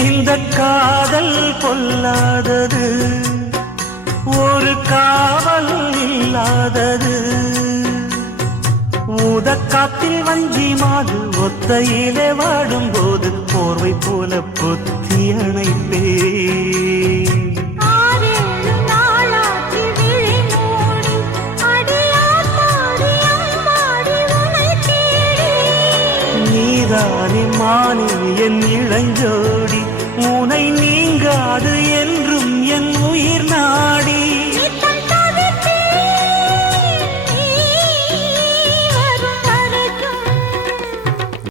இந்த காதல் கொல்லாதது, ஒரு காவல் இல்லாதது. ஊதக்காத்தில் வஞ்சி மாது ஒத்தையிலே வாடும்போது போர்வை போல பொத்தி அணைப்பே. நீதானே மானே என் இளஞ்சோடி, உனை நீங்காது என்றும் என் உயிர் நாடி.